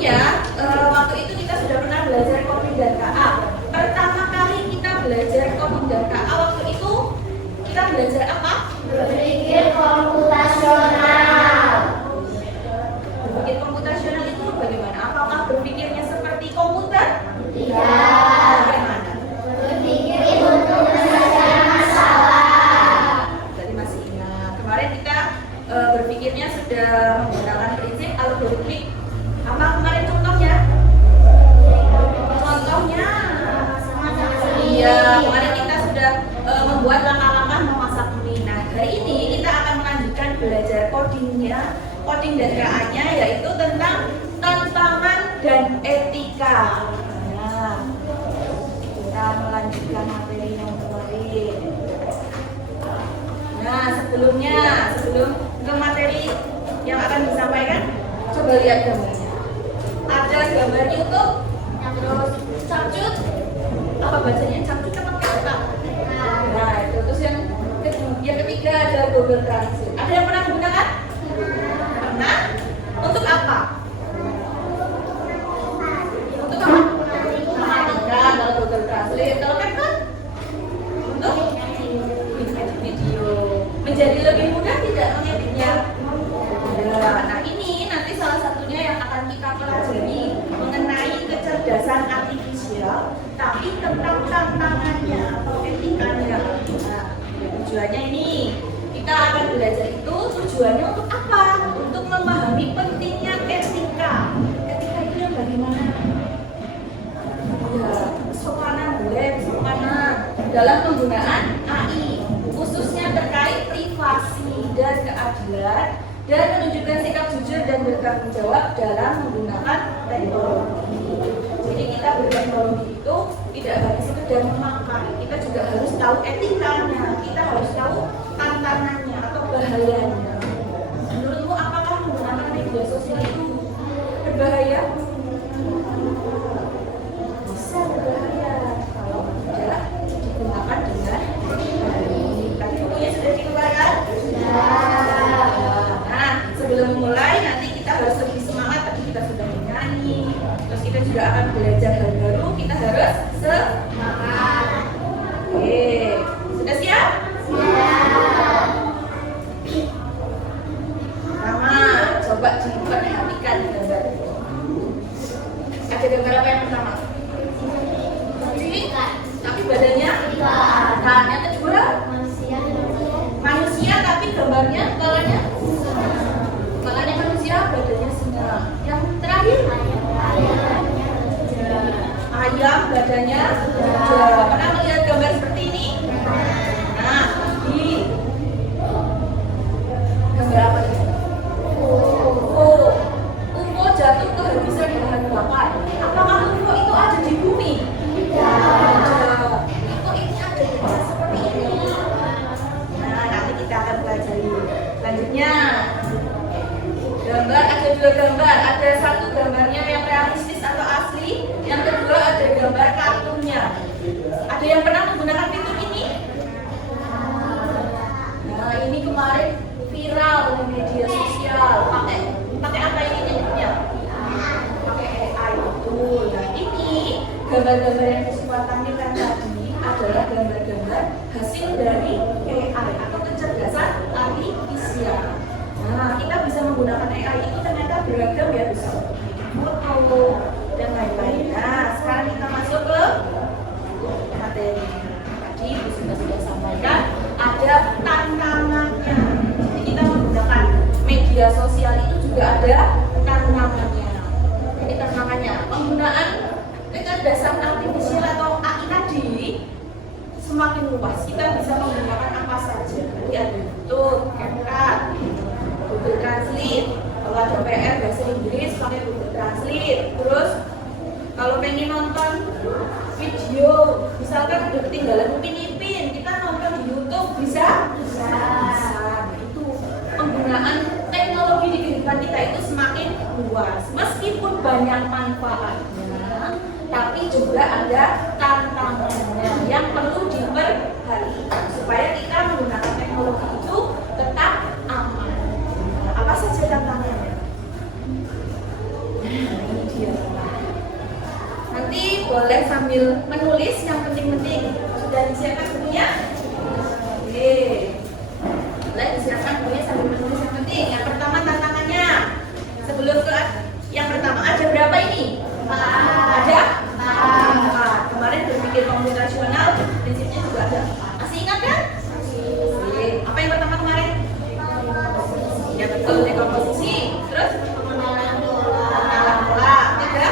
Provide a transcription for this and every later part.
sebelumnya waktu itu kita sudah pernah belajar coding dan KA. Pertama kali kita belajar coding dan KA waktu itu kita belajar apa? Berpikir komputasional. Berpikir komputasional itu bagaimana? Apakah berpikirnya seperti komputer? Tidak. Bagaimana? Berpikir untuk menyelesaikan masalah. Jadi masih ingat. Kemarin kita berpikirnya sudah menggunakan prinsip algoritmik. Apa kemarin contohnya? Contohnya? Iya, kemarin kita sudah membuat langkah-langkah memasak mie. Nah, hari ini kita akan melanjutkan belajar coding dan KA-nya, yaitu tentang tantangan dan etika. Nah, kita melanjutkan materi yang kemarin. Nah, sebelum ke materi yang akan disampaikan, coba lihat gambarnya. Ada gambar YouTube, terus capcut, apa bacanya? Capcut apa kata? Nah, itu terus yang ketiga ada Google Translate. Ada yang pernah menggunakan? Pernah? Untuk apa? Untuk apa? Matematika, kalau Google Translate. Kalau CapCut? Untuk edit video. Menjadi lebih mudah tidak mengeditnya? Nah, ini nanti salah satunya yang akan kita pelajari mengenai kecerdasan artifisial, tapi tentang tantangannya atau etikanya. Nah, tujuannya ini kita akan belajar itu tujuannya untuk apa? Untuk memahami pentingnya etika. Etika itu yang bagaimana? Ya, kesopanan dalam penggunaan AI, khususnya terkait privasi dan keadilan, dan menunjukkan sikap jujur dan bertanggung jawab dalam menggunakan teknologi. Jadi kita berteknologi itu tidak hanya sekedar memakai, kita juga harus tahu etikanya, kita harus tahu tantangannya atau bahayanya. Menurutmu apakah menggunakan media sosial itu berbahaya? Bisa berbahaya kalau tidak digunakan dengan baik. Tadi bukunya sudah dikeluarkan? Nah, sebelum memulai nanti kita harus lebih semangat. Tadi kita sudah menyanyi, terus kita juga akan belajar hal baru. Kita harus semangat. Oke, sudah siap? Siap. Pertama, coba diperhatikan gambar. Ada gambar apa yang pertama? Kucing, tapi badannya? Nah, yang kedua? Manusia tapi gambarnya, kepalanya manusia, badannya singa. Yang terakhir? Ayam, badannya kuda. Pernah melihat gambar seperti ini? Nah, di gambar apa ini? UFO jatuh kehabisan bahan bakar. Apakah UFO itu ada di bumi? Tidak. UFO ini ada di mana seperti ini. Nah, nanti kita akan pelajari. Selanjutnya, gambar ada dua gambar. Ada satu gambarnya yang realistis atau asli. Yang kedua ada gambar kartunnya. Ada yang pernah menggunakan fitur ini? Nah, ini kemarin viral di media sosial. Pakai apa ini nyebutnya? Pakai AI, betul. Nah, ini gambar-gambar yang Puspa tampilkan tadi adalah gambar-gambar hasil dari AI atau kecerdasan artifisial. Nah, kita bisa menggunakan AI itu ternyata beragam ya, bisa untuk bikin foto dan lain-lain. Nah, sekarang kita masuk ke materi. Tadi Bu Sinta sudah sampaikan ada tantangannya. Jadi kita menggunakan media sosial itu juga ada tantangannya. Jadi tantangannya penggunaan kecerdasan artifisial atau AI tadi semakin luas. Kita bisa menggunakan apa saja. Jadi ada YouTube, CapCut, Google Translate. Kalau ada PR bahasa Inggris pakai Google Translate. Terus kalau pengen nonton video, misalkan udah ketinggalan Upin Ipin, kita nonton di YouTube bisa. Nah, itu penggunaan teknologi di kehidupan kita itu semakin luas. Meskipun banyak manfaatnya, tapi juga ada tantangannya yang perlu diperhatikan supaya kita menggunakan teknologi itu tetap aman. Apa saja tantangannya? Nah, ini ya sambil menulis yang penting-penting. Sudah disiapkan bukunya? Oke. Mulai disiapkan bukunya sambil menulis yang penting. Yang pertama tantangannya. Sebelum ke yang pertama, ada berapa ini? Ada? Kemarin berpikir komputasional, prinsipnya juga ada. Masih ingat kan? Oke. Apa yang pertama kemarin? Ya betul, dekomposisi. Terus? Pengenalan pola. Tiga?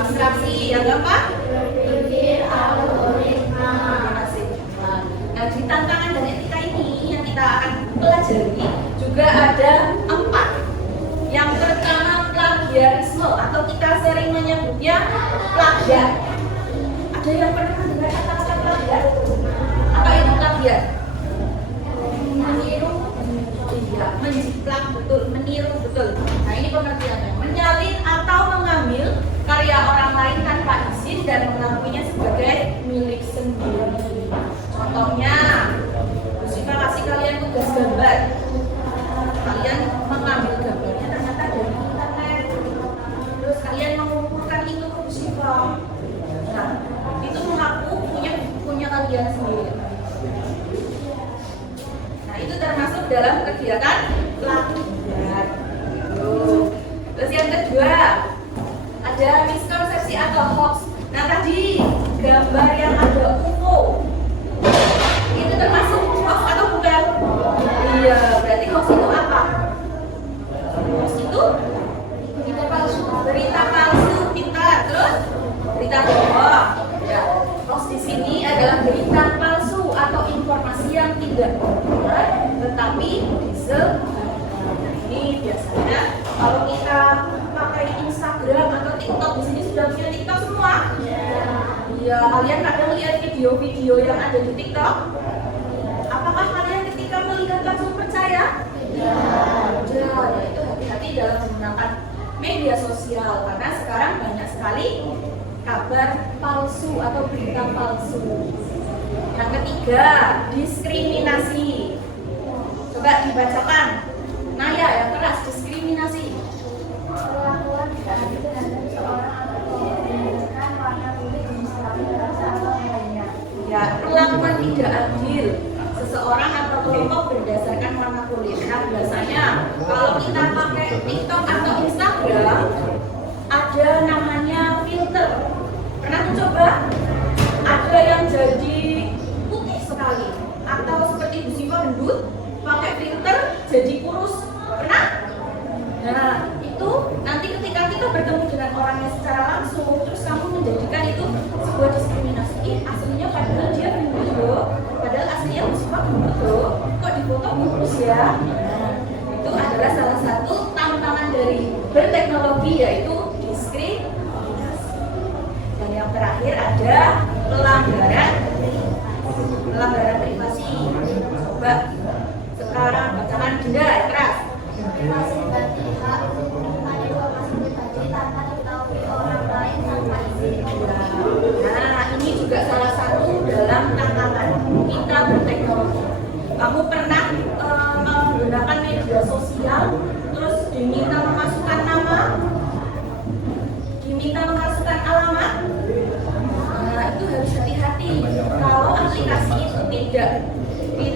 Abstraksi. Yang keempat? Nah, di tantangan dan etika ini yang kita akan pelajari juga ada 4. Yang pertama plagiarisme atau kita sering menyebutnya plagiat. Ada yang pernah mendengar kata-kata plagiat? Apa itu plagiat? Meniru. Iya, menjiplak, betul, meniru, betul. Nah, ini pengertiannya. Menyalin atau mengambil karya orang lain tanpa izin dan mengakuinya sebagai milik sendiri. Contohnya, Bu Siva kasih kalian tugas gambar. Kalian mengambil gambarnya ternyata dari internet. Terus kalian mengumpulkan itu ke Bu Siva. Nah, itu mengaku punya kalian sendiri. Nah, itu termasuk dalam kegiatan plagiat. Terus yang kedua, ada miskonsepsi atau hoax. Nah, tadi gambar yang ada UFO itu termasuk hoax atau bukan? Iya, berarti hoax itu apa? Hoax itu berita palsu, pintar. Terus berita bohong. Ya, hoax di sini adalah berita palsu atau informasi yang tidak benar tetapi disebarkan. Ini biasanya kalau kita pakai Instagram atau TikTok, di sini sudah punya TikTok semua. Iya, kalian kadang lihat video-video yang ada di TikTok. Apakah kalian ketika melihat langsung percaya? Ya, itu hati-hati dalam menggunakan media sosial karena sekarang banyak sekali kabar palsu atau berita palsu. Yang ketiga, diskriminasi. Coba dibacakan. Naya yang keras, diskriminasi. Perlakuan tidak adil terhadap seorang atau berdasarkan warna kulit, jenis kelamin, ras atau lainnya. Ya, perlakuan tidak adil seseorang atau kelompok berdasarkan warna kulit. Nah, biasanya kalau kita pakai TikTok atau Instagram ada namanya filter. Pernah mencoba? Ada yang jadi putih sekali atau seperti Bu Siva gendut, pakai filter jadi kurus. Pernah? Nah, itu nanti ketika kita bertemu dengan orangnya secara langsung, terus kamu menjadikan itu sebuah diskriminasi. Aslinya padahal dia gendut loh, padahal aslinya Bu Siva gendut loh, kok di foto kurus ya? Nah, itu adalah salah satu tantangan dari berteknologi, yaitu diskriminasi. Dan yang terakhir ada pelanggaran privasi. Coba sekarang bacakan Dinda ya, keras. Masih berarti hak pada informasi pribadi tanpa diketahui orang lain tanpa izin. Nah, ini juga salah satu dalam tantangan kita berteknologi. Kamu pernah menggunakan media sosial, terus diminta memasukkan nama, diminta memasukkan alamat? Nah, itu harus hati-hati. Kalau aplikasi itu tidak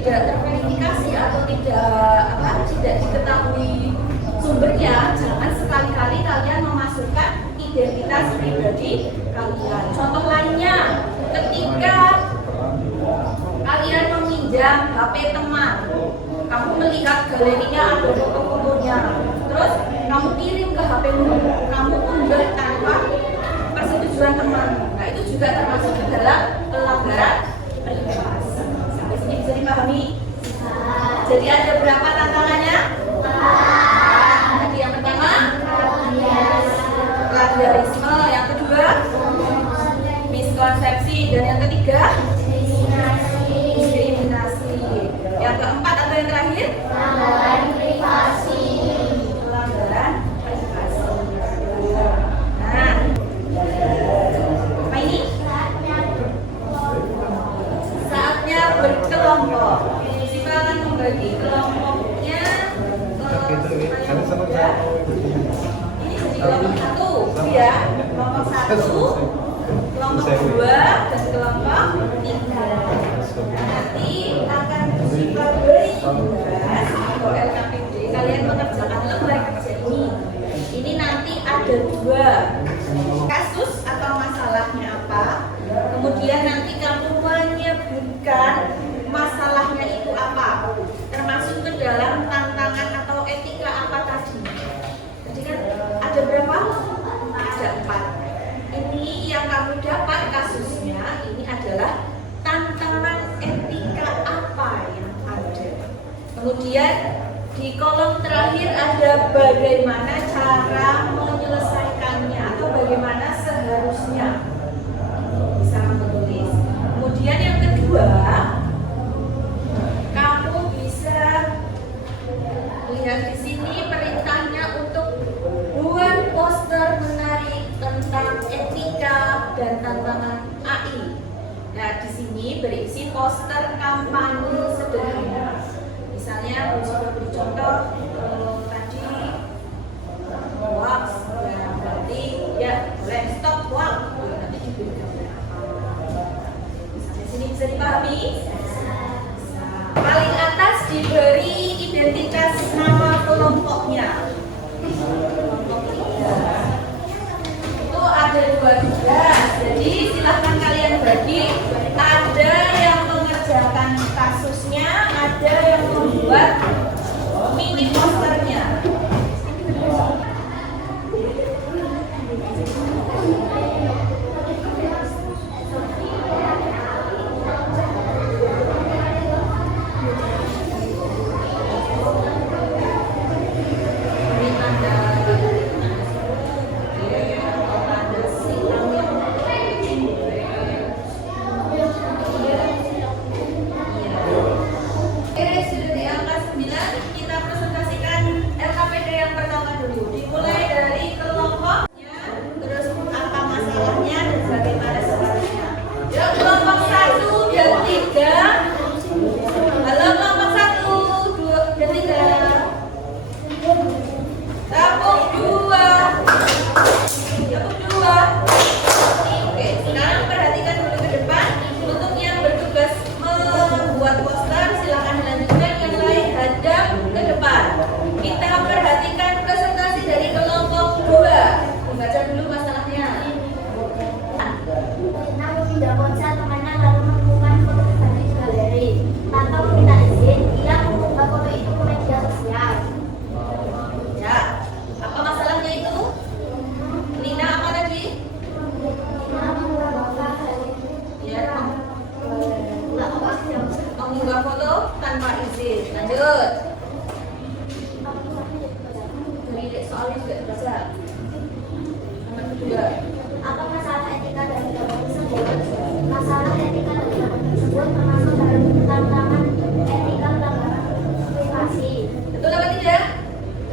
terverifikasi atau tidak diketahui sumbernya, jangan sekali-kali kalian memasukkan identitas pribadi kalian. Contoh lainnya, ketika kalian meminjam HP teman, kamu melihat galerinya ada foto-fotonya, terus kamu kirim ke HP-mu, kamu unggah tanpa persetujuan teman. Nah, itu juga termasuk dalam pelanggaran privasi. Sampai sini bisa dipahami? Jadi ada berapa tantangannya? Tadi yang pertama plagiarisme, yang kedua miskonsepsi, dan yang ketiga diskriminasi. Yang keempat atau yang terakhir? Pelanggaran privasi. Pelanggaran privasi. Nah, apa ini? Saatnya berkelompok. Siva akan membagi kelompoknya ini jadi kelompok satu, ya. Kelompok satu, kelompok 2 dan kelompok 3. Nanti akan bersifat beri tugas atau LKPD. Kalian mengerjakan lembar kerja ini. Ini nanti ada 2 kasus atau masalahnya apa. Kemudian nanti kamu menyebutkan masalahnya itu apa, termasuk ke dalam tantangan atau etika apa tadi. Jadi kan ada berapa? Ada 4. Ini yang kamu dapat kasusnya, ini adalah tantangan etika apa yang ada. Kemudian di kolom terakhir ada bagaimana cara menyelesaikannya atau bagaimana seharusnya. Bisa kamu tulis. Kemudian yang kedua, kamu bisa lihat di sini perintahnya untuk buat poster menarik tentang etika dan tantangan AI. Nah, di sini berisi poster kampanye sederhana. Misalnya, coba beri contoh tadi hoax, ya berarti ya boleh stop hoax. Nanti diberi gambar apa? Misalnya sini bisa dipahami. Paling atas diberi identitas nama kelompoknya. Kelompok 3. Itu ada 2 tugas. Jadi silahkan kalian bagi. Ada yang mengerjakan kasusnya, ada yang membuat mini posternya. Mengunggah foto tanpa izin. Lanjut. Dari soalnya juga terbaca. Nomor kedua. Apa masalah etika dari kelompok tersebut? Masalah etika dari kelompok tersebut termasuk dalam tantangan etika pelanggaran privasi. Betul apa tidak?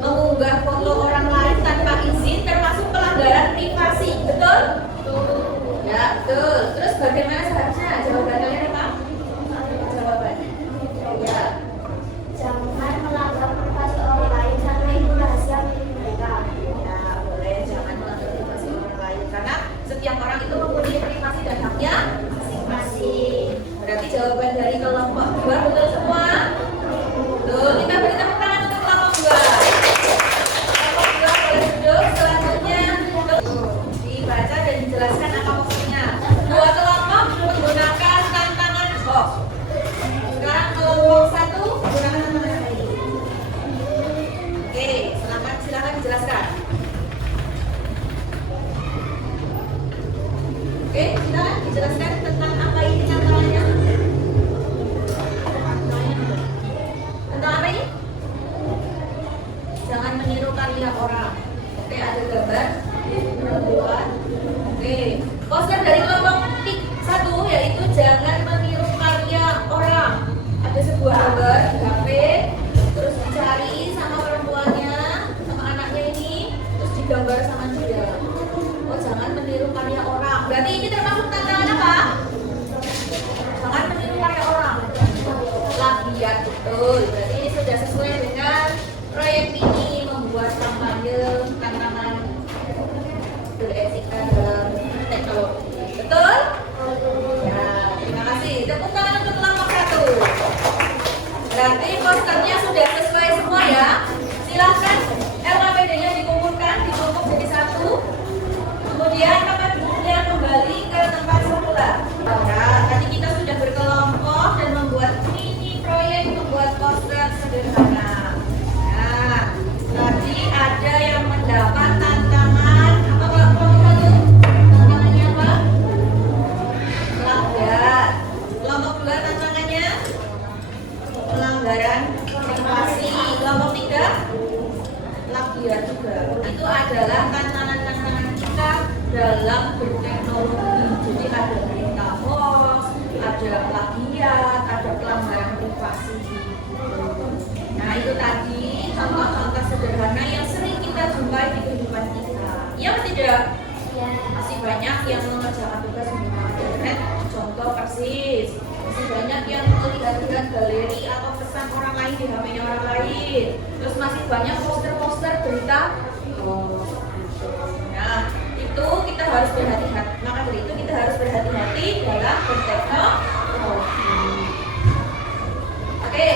Mengunggah foto orang lain tanpa izin termasuk pelanggaran privasi. Betul? Ya, betul. Terus bagaimana seharusnya? Jawaban kalian apa? Ya. Jangan melanggar privasi orang lain karena itu rahasia milik mereka. Ya, boleh jangan melanggar privasi orang lain karena setiap orang itu mempunyai privasi dan haknya masing-masing. Berarti jawaban dari kelompok 2 betul semua? Betul. Kita beri tepuk tangan untuk kelompok 2. Kelompok 2 boleh duduk. Selanjutnya dibaca dan dijelaskan apa maksudnya. 2 kelompok menggunakan tantangan box. Sekarang kelompok 1 menggunakan tantangan ini. Oke, selamat, silakan dijelaskan. Oke, silakan dijelaskan tentang apa ini tantangannya. Tentang apa ini? Jangan meniru karya orang. Oke, ada gambar perempuan. Oke, poster dari kelompok 1 yaitu jangan meniru karya orang. Ada sebuah gambar di HP, terus dicari sama perempuannya, sama anaknya ini, terus digambar sama dia. Oh, jangan meniru karya orang. Berarti ini termasuk tantangan apa? Jangan meniru karya orang. Plagiat, betul. Berarti ini sudah sesuai dengan proyek ini membuat kampanye tantangan Berarti posternya sudah sesuai semua ya. Silahkan LKPD-nya dikumpulkan, ditumpuk jadi satu. Kemudian tempat duduknya kembali ke tempat semula. Nah, tadi kita sudah berkelompok dan membuat mini proyek membuat poster sederhana. Nah, tadi ada yang mendapat tantangan apa kelompok satu? Tantangannya apa? Melanggar. Kelompok dua tantangannya pelanggaran privasi. Kelompok tiga plagiat juga. Itu adalah tantangan-tantangan kita dalam berteknologi. Jadi ada berita hoax, ada plagiat, ada pelanggaran privasi. Nah itu tadi contoh-contoh sederhana yang sering kita jumpai di kehidupan kita. Iya atau tidak? Ya. Masih banyak yang mengerjakan tugas menggunakan internet. Contoh persis. Masih banyak yang melihat-lihat galeri atau pesan orang lain di HP-nya orang lain. Terus masih banyak poster-poster berita. Nah, itu kita harus berhati-hati. Maka dari itu kita harus berhati-hati dalam berteknologi. Oke.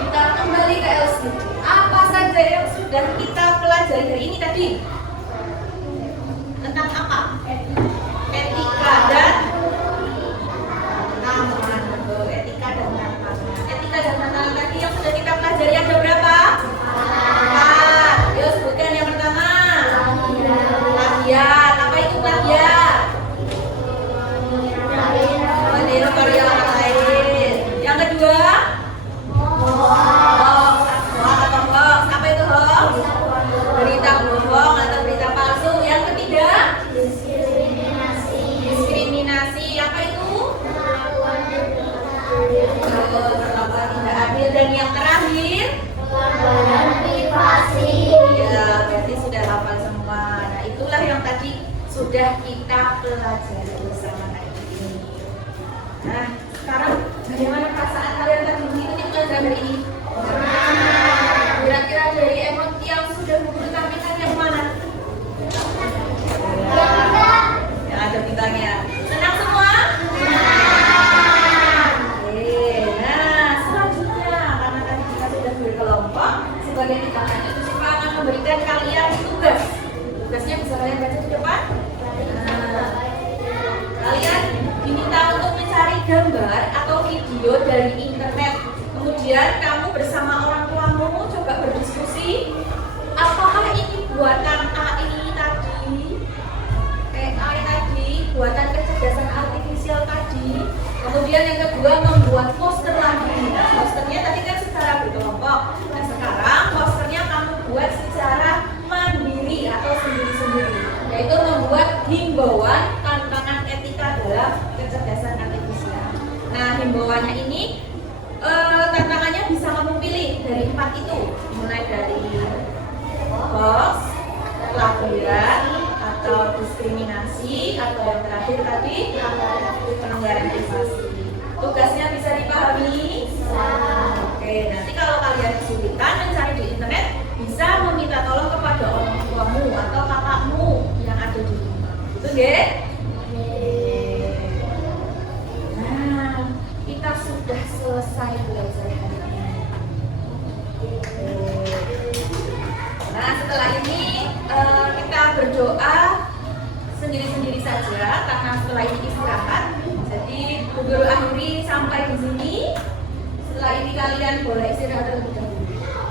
Kita kembali ke LC. Apa saja yang sudah kita pelajari hari ini tadi? Tentang apa? Etika dan tantangan. Etika dan tantangan. Etika dan tantangan tadi yang sudah kita pelajari ada berapa? 4. Yuk sebutkan yang pertama. Plagiat. Apa itu plagiat? Meniru karya orang lain. Yang kedua? Hoax. Atau hoax. Apa itu hoax? Berita bohong atau berita palsu. Yang ketiga? Diskriminasi. Apa itu? Perlakuan tidak adil. Dan yang terakhir? Ya, berarti sudah hafal semua. Nah, itulah yang tadi sudah kita pelajari bersama hari ini. Nah, sekarang bagaimana perasaan kalian tadi mengikuti pelajaran hari ini? Kira-kira dari emot yang sudah ditampilkan yang mana? Yang ada bintangnya. Senang semua? Oke, nah selanjutnya karena tadi kita sudah berkelompok sebagai tindakan itu Siva akan memberikan kalian tugas. Tugasnya bisa kalian baca di depan. Nah, kalian diminta untuk mencari gambar atau video dari internet. Kemudian kamu bersama orang tuamu coba berdiskusi. Apakah ini buatan AI tadi, buatan kecerdasan artifisial tadi. Kemudian yang kedua membuat poster lagi. Nah, posternya tadi kan secara berkelompok. Nah sekarang posternya kamu buat secara mandiri atau sendiri-sendiri. Yaitu membuat himbauan tantangan etika dalam kecerdasan artifisial. Nah himbauannya ini tantangannya bisa kamu pilih dari 4 itu. Mulai dari hoax, plagiat, atau diskriminasi, atau yang terakhir tadi pelanggaran privasi. Tugasnya bisa dipahami? Oke, nanti kalau kalian kesulitan mencari di internet, bisa meminta tolong kepada orang tuamu atau kakakmu yang ada di rumah. Betul nggih? Nah, kita sudah selesai belajar hari ini. Nah, setelah ini kita berdoa sendiri-sendiri saja karena setelah ini istirahat. Jadi guru akhiri sampai di sini. Setelah ini kalian boleh istirahat terlebih dahulu.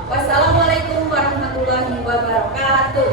Wassalamualaikum warahmatullahi wabarakatuh.